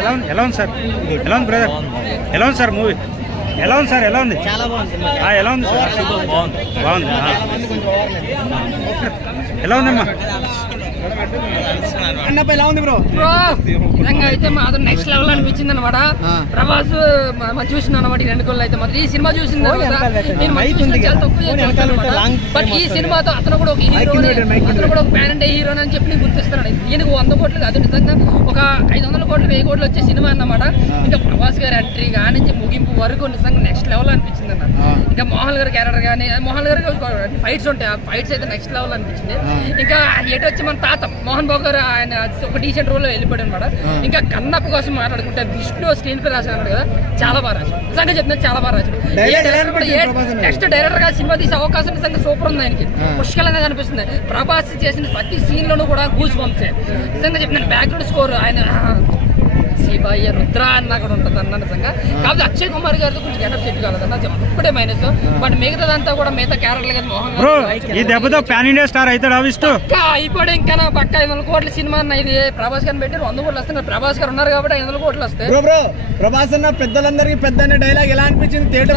ఎలా ఉంది సార్? ఎలా ఉంది బ్రదర్? ఎలా ఉంది సార్ మూవీ? ఎలా ఉంది సార్? ఎలా ఉంది? చాలా బాగుంది. ఎలా ఉంది సార్? బాగుంది. ఎలా ఉందమ్మా? ఎలా ఉంది బ్రో? నిజంగా అయితే మాత్రం నెక్స్ట్ లెవెల్ అనిపించింది అనమాట. ప్రభాస్ మంచి చూసిన అనమాట ఈ 2 కోళ్ళు అయితే మాత్రం. ఈ సినిమా చూసిన చాలా తక్కువ బట్ ఈ సినిమాతో అతను కూడా ఒక హీరో, అతను కూడా ఒక ప్యాన్ ఇండియా హీరో అని చెప్పి నేను గుర్తిస్తున్నాడు. ఈయనకు 100 కోట్లు కాదు, నిజంగా ఒక 500 కోట్లు 1000 కోట్లు వచ్చే సినిమా అన్నమాట. ఇంకా ప్రభాస్ గారి ఎంట్రీ కానీ ముగింపు వరకు నిజంగా నెక్స్ట్ లెవెల్ అనిపించింది అన్న. ఇంకా మోహన్ గారి క్యారెక్టర్ కానీ, మోహన్ గారికి ఫైట్స్ ఉంటాయి, ఆ ఫైట్స్ అయితే నెక్స్ట్ లెవెల్ అనిపించింది. ఇంకా ఎటు వచ్చి మన తాత మోహన్ బాబు గారు ఆయన ఒక డీసెంట్ రోల్ లో వెళ్ళిపోయాడు అనమాట. ఇంకా కన్నప్ప కోసం మాట్లాడుకుంటే విష్ణు స్క్రీన్ ప్లే రాశాడు కదా, చాలా బాగా రాశాడు. నిజంగా చెప్తున్నా చాలా బాగా రాశాడు. నెక్స్ట్ డైరెక్టర్ గా సినిమా తీసే అవకాశం నిజంగా సూపర్ ఉంది ఆయనకి, పుష్కలంగా కనిపిస్తుంది. ప్రభాస్ చేసిన ప్రతి సీన్ లోనూ కూడా గూస్ బంప్స్. నిజంగా చెప్తున్నాను బ్యాక్గ్రౌండ్ స్కోర్ ఆయన శివయ్య రుద్ర అన్న కూడా ఉంటుంది అన్న నిజంగా. కాబట్టి అక్షయ్ కుమార్ గారితో కొంచెం గెటప్ సెట్ కాలేదన్న, ఒక్కటే మైనస్. బట్ మిగతాదంతా కూడా మిగతా క్యారెక్టర్ కదా మోహన్ ఈ దెబ్బతో ప్యాన్ ఇండియా స్టార్ అవుతాడా విష్ణు? అయిపోయాడు. ఇంకా పక్క 500 కోట్ల సినిమా అన్న ఇది. ప్రభాస్ గారిని పెట్టి 100 కోట్లు వస్తాయి. ప్రభాస్ గారు ఉన్నారు కాబట్టి 500 కోట్లు వస్తాయి. ప్రభాస్ అన్న పెద్దలందరికీ పెద్ద డైలాగ్ ఎలా అనిపించింది? థియేటర్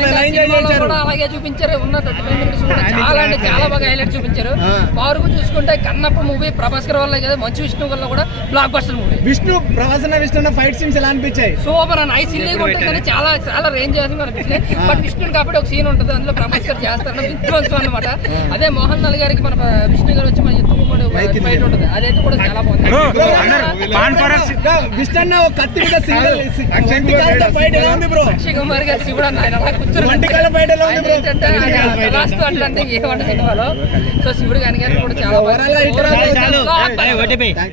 కూడా అలాగే చూపించారు. ఉన్న 35 minutes చాలా అంటే చాలా బాగా హైలైట్ చూపించారు. వరకు చూసుకుంటే కన్నప్ప మూవీ ప్రభాస్ గారి వల్ల కదా, మంచి విష్ణు వల్ల కూడా బ్లాక్ బస్టర్ మూవీ. ప్రభాస్ అన్న విష్ణు ఫైట్ సీన్స్ ఎలా అనిపించాయి? సూపర్ అన్న. 5 సీన్లు ఉంటుంది, చాలా చాలా రేంజ్ చేస్తుంది అనిపించింది. బట్ విష్ణు కాబట్టి ఒక సీన్ ఉంటుంది, అందులో ప్రభాస్ గారు చేస్తారు విధ్వంసం అనమాట. అదే మోహన్ లాల్ గారికి మన విష్ణు గారు వచ్చి మన ఎత్తుకుమడి ఫైట్ ఉంటుంది, అదైతే కూడా చాలా బాగుంది. అక్షయ్ కుమార్ గారు శివుడు అన్న, ఆయన అలా కూర్చొని ఏమంటే సినిమాలో. సో శివుడు గాని గారు కూడా చాలా బాగా